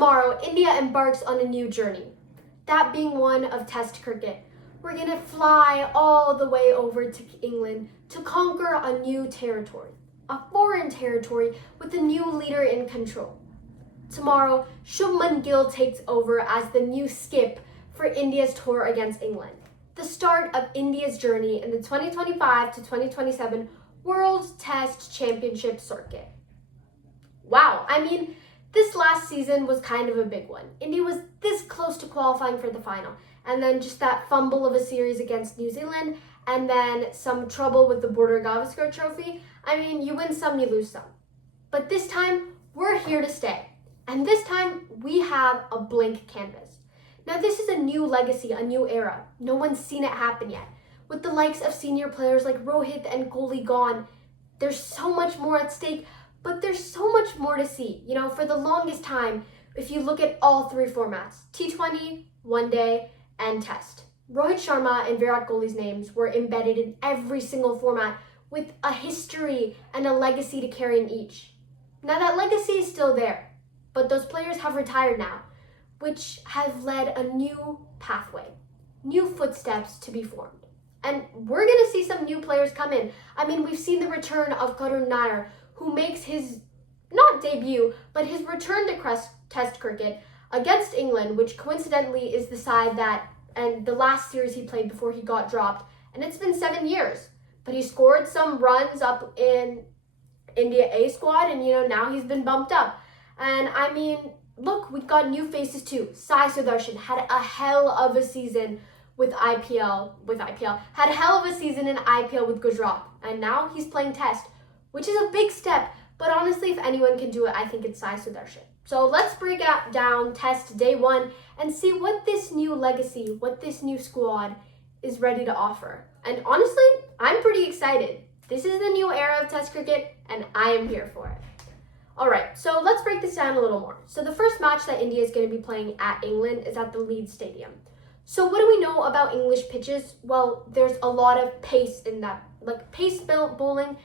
Tomorrow, India embarks on a new journey, that being one of Test cricket. We're going to fly all the way over to England to conquer a new territory, a foreign territory with a new leader in control. Tomorrow, Shubman Gill takes over as the new skip for India's tour against England, the start of India's journey in the 2025 to 2027 World Test Championship circuit. Wow, this last season was kind of a big one. India was this close to qualifying for the final, and then just that fumble of a series against New Zealand, and then some trouble with the Border Gavaskar Trophy. You win some, you lose some. But this time, we're here to stay. And this time, we have a blank canvas. Now, this is a new legacy, a new era. No one's seen it happen yet. With the likes of senior players like Rohit and Kohli gone, there's so much more at stake, but there's so much more to see. For the longest time, if you look at all three formats, T20, One Day, and Test, Rohit Sharma and Virat Kohli's names were embedded in every single format with a history and a legacy to carry in each. Now that legacy is still there, but those players have retired now, which have led a new pathway, new footsteps to be formed. And we're going to see some new players come in. We've seen the return of Karun Nair, who makes his, not debut, but his return to Test cricket against England, which coincidentally is the side and the last series he played before he got dropped. And it's been 7 years, but he scored some runs up in India A squad, and now he's been bumped up. And look, we've got new faces too. Sai Sudarshan had a hell of a season with IPL, had a hell of a season in IPL with Gujarat, and now he's playing Test, which is a big step, but honestly, if anyone can do it, I think it's Sai Sudarshan. So let's break down Test day one and see what this new legacy, what this new squad is ready to offer. And honestly, I'm pretty excited. This is the new era of Test cricket, and I am here for it. All right, so let's break this down a little more. So the first match that India is going to be playing at England is at the Leeds Stadium. So what do we know about English pitches? Well, there's a lot of pace in that. Pace bowling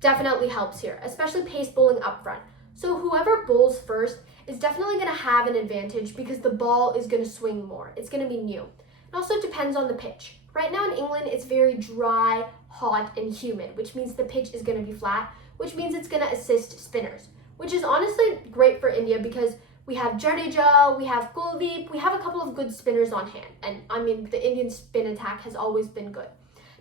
definitely helps here, especially pace bowling up front. So whoever bowls first is definitely going to have an advantage because the ball is going to swing more. It's going to be new. It also depends on the pitch. Right now in England, it's very dry, hot, and humid, which means the pitch is going to be flat, which means it's going to assist spinners, which is honestly great for India because we have Jadeja, we have Kuldeep, we have a couple of good spinners on hand. And the Indian spin attack has always been good.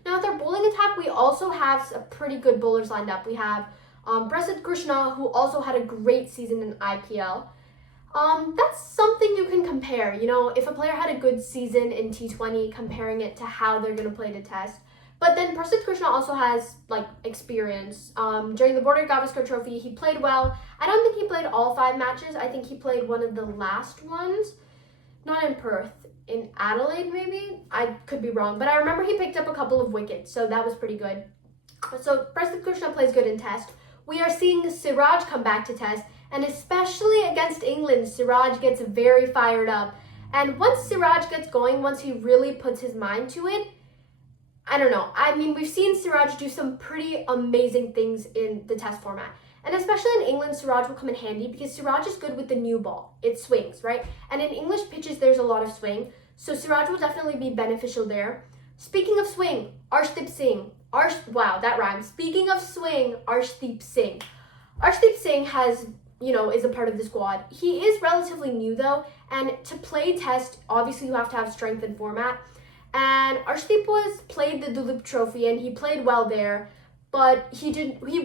Now with our bowling attack, we also have a pretty good bowlers lined up. We have Prasidh Krishna, who also had a great season in IPL. That's something you can compare. If a player had a good season in T20, comparing it to how they're going to play the Test. But then Prasidh Krishna also has experience. During the Border Gavaskar Trophy, he played well. I don't think he played all 5 matches. I think he played one of the last ones. Not in Perth, in Adelaide maybe? I could be wrong, but I remember he picked up a couple of wickets, so that was pretty good. So Prasidh Krishna plays good in Test. We are seeing Siraj come back to Test, and especially against England, Siraj gets very fired up. And once Siraj gets going, once he really puts his mind to it, I don't know. We've seen Siraj do some pretty amazing things in the Test format. And especially in England, Siraj will come in handy because Siraj is good with the new ball. It swings, right? And in English pitches, there's a lot of swing. So Siraj will definitely be beneficial there. Speaking of swing, Arshdeep Singh. Wow, that rhymes. Speaking of swing, Arshdeep Singh. Arshdeep Singh is a part of the squad. He is relatively new though. And to play Test, obviously you have to have strength in format. And Arshdeep played the Duleep Trophy and he played well there, but he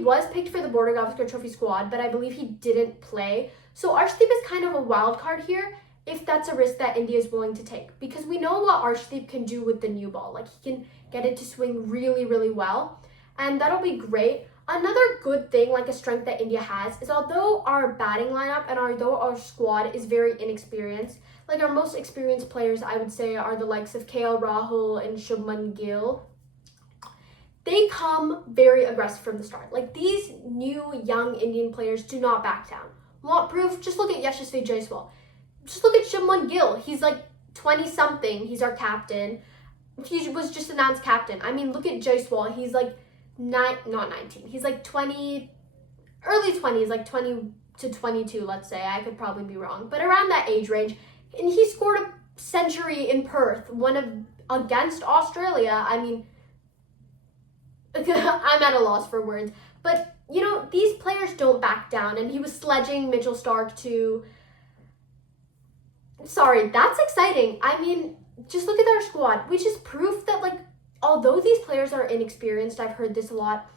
was picked for the Border Gavaskar Trophy squad, but I believe he didn't play. So Arshdeep is kind of a wild card here if that's a risk that India is willing to take, because we know what Arshdeep can do with the new ball. He can get it to swing really, really well, and that'll be great. Another good thing, a strength that India has, is although our batting lineup and although our squad is very inexperienced, our most experienced players, I would say, are the likes of KL Rahul and Shubman Gill. They come very aggressive from the start. These new young Indian players do not back down. Want proof? Just look at Yashasvi Jaiswal. Just look at Shubman Gill. He's 20-something. He's our captain. He was just announced captain. Look at Jaiswal. He's not 19. He's 20, early 20s, 20, to 22, let's say. I could probably be wrong, but around that age range. And he scored a century in Perth, against Australia. I mean, I'm at a loss for words. But, you know, these players don't back down. And he was sledging Mitchell Starc to... Sorry, that's exciting. I mean, just look at our squad, which is proof that, like, although these players are inexperienced, I've heard this a lot,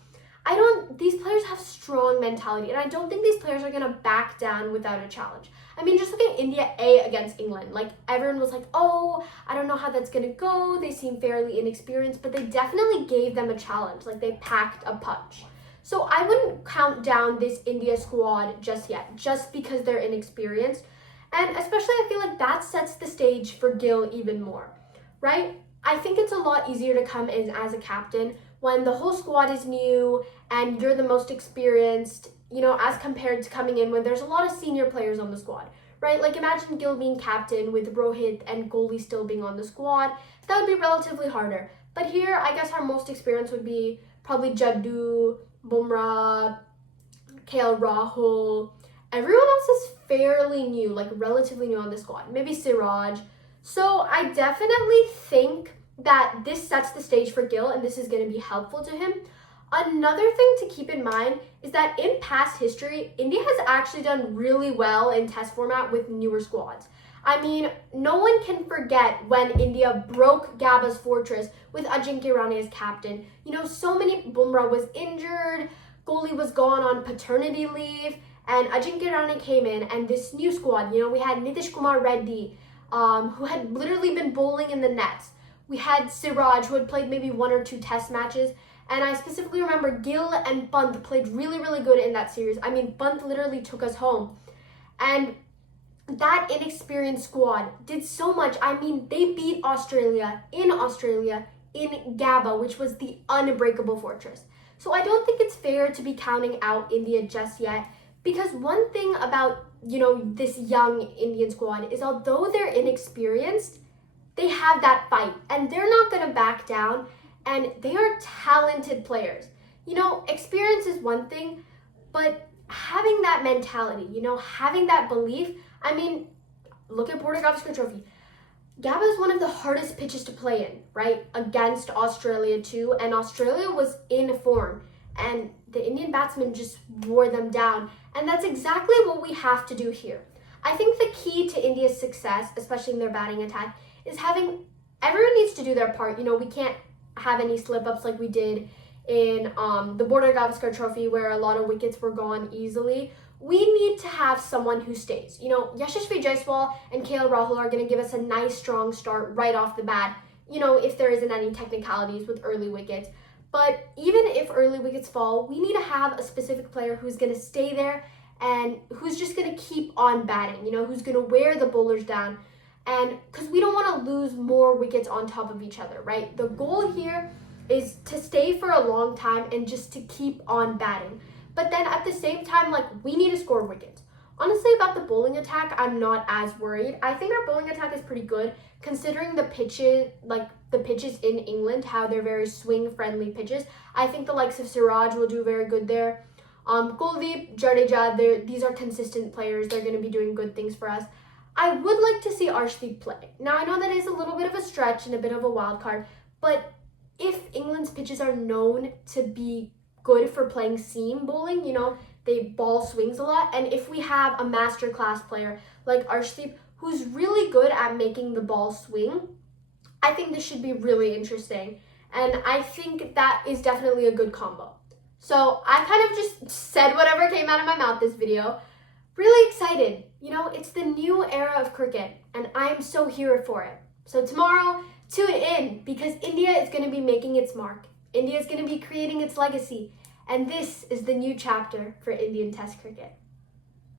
these players have strong mentality, and I don't think these players are going to back down without a challenge. I mean, just look at India A against England. Like, everyone was like, oh, I don't know how that's going to go. They seem fairly inexperienced, but they definitely gave them a challenge. Like, they packed a punch. So I wouldn't count down this India squad just yet, just because they're inexperienced. And especially, I feel like that sets the stage for Gill even more, right? I think it's a lot easier to come in as a captain when the whole squad is new and you're the most experienced, you know, as compared to coming in when there's a lot of senior players on the squad, right? Like, imagine Gill being captain with Rohit and Kohli still being on the squad. That would be relatively harder. But here, I guess our most experience would be probably Jaddu, Bumrah, KL Rahul. Everyone else is fairly new, like relatively new on the squad. Maybe Siraj. So I definitely think that this sets the stage for Gill, and this is going to be helpful to him. Another thing to keep in mind is that in past history, India has actually done really well in test format with newer squads. I mean, no one can forget when India broke Gabba's fortress with Ajinkya Rahane as captain. You know, so many, Bumrah was injured, Kohli was gone on paternity leave, and Ajinkya Rahane came in, and this new squad, you know, we had Nitish Kumar Reddy, who had literally been bowling in the nets. We had Siraj, who had played maybe 1 or 2 test matches. And I specifically remember Gill and Pant played really, really good in that series. I mean, Pant literally took us home. And that inexperienced squad did so much. I mean, they beat Australia in Gabba, which was the unbreakable fortress. So I don't think it's fair to be counting out India just yet. Because one thing about, you know, this young Indian squad is although they're inexperienced, they have that fight and they're not going to back down, and they are talented players. You know, experience is one thing, but having that mentality, you know, having that belief, I mean, look at Border Gavaskar Trophy. Gabba is one of the hardest pitches to play in, right? Against Australia too, and Australia was in form, and the Indian batsmen just wore them down, and that's exactly what we have to do here. I think the key to India's success, especially in their batting attack, is everyone needs to do their part. You know, we can't have any slip-ups like we did in the Border Gavaskar Trophy where a lot of wickets were gone easily. We need to have someone who stays. You know, Yashasvi Jaiswal and KL Rahul are going to give us a nice, strong start right off the bat, you know, if there isn't any technicalities with early wickets. But even if early wickets fall, we need to have a specific player who's going to stay there and who's just going to keep on batting, you know, who's going to wear the bowlers down. And because we don't want to lose more wickets on top of each other, right? The goal here is to stay for a long time and just to keep on batting. But then at the same time, like, we need to score wickets. Honestly, about the bowling attack, I'm not as worried. I think our bowling attack is pretty good considering the pitches, like the pitches in England, how they're very swing-friendly pitches. I think the likes of Siraj will do very good there. Kuldeep, Jadeja, these are consistent players. They're going to be doing good things for us. I would like to see Arshdeep play. Now, I know that is a little bit of a stretch and a bit of a wild card, but if England's pitches are known to be good for playing seam bowling, you know, they ball swings a lot, and if we have a masterclass player like Arshdeep who's really good at making the ball swing, I think this should be really interesting, and I think that is definitely a good combo. So I kind of just said whatever came out of my mouth this video. Really excited. You know, it's the new era of cricket, and I'm so here for it. So tomorrow, tune in, because India is going to be making its mark. India is going to be creating its legacy, and this is the new chapter for Indian Test cricket.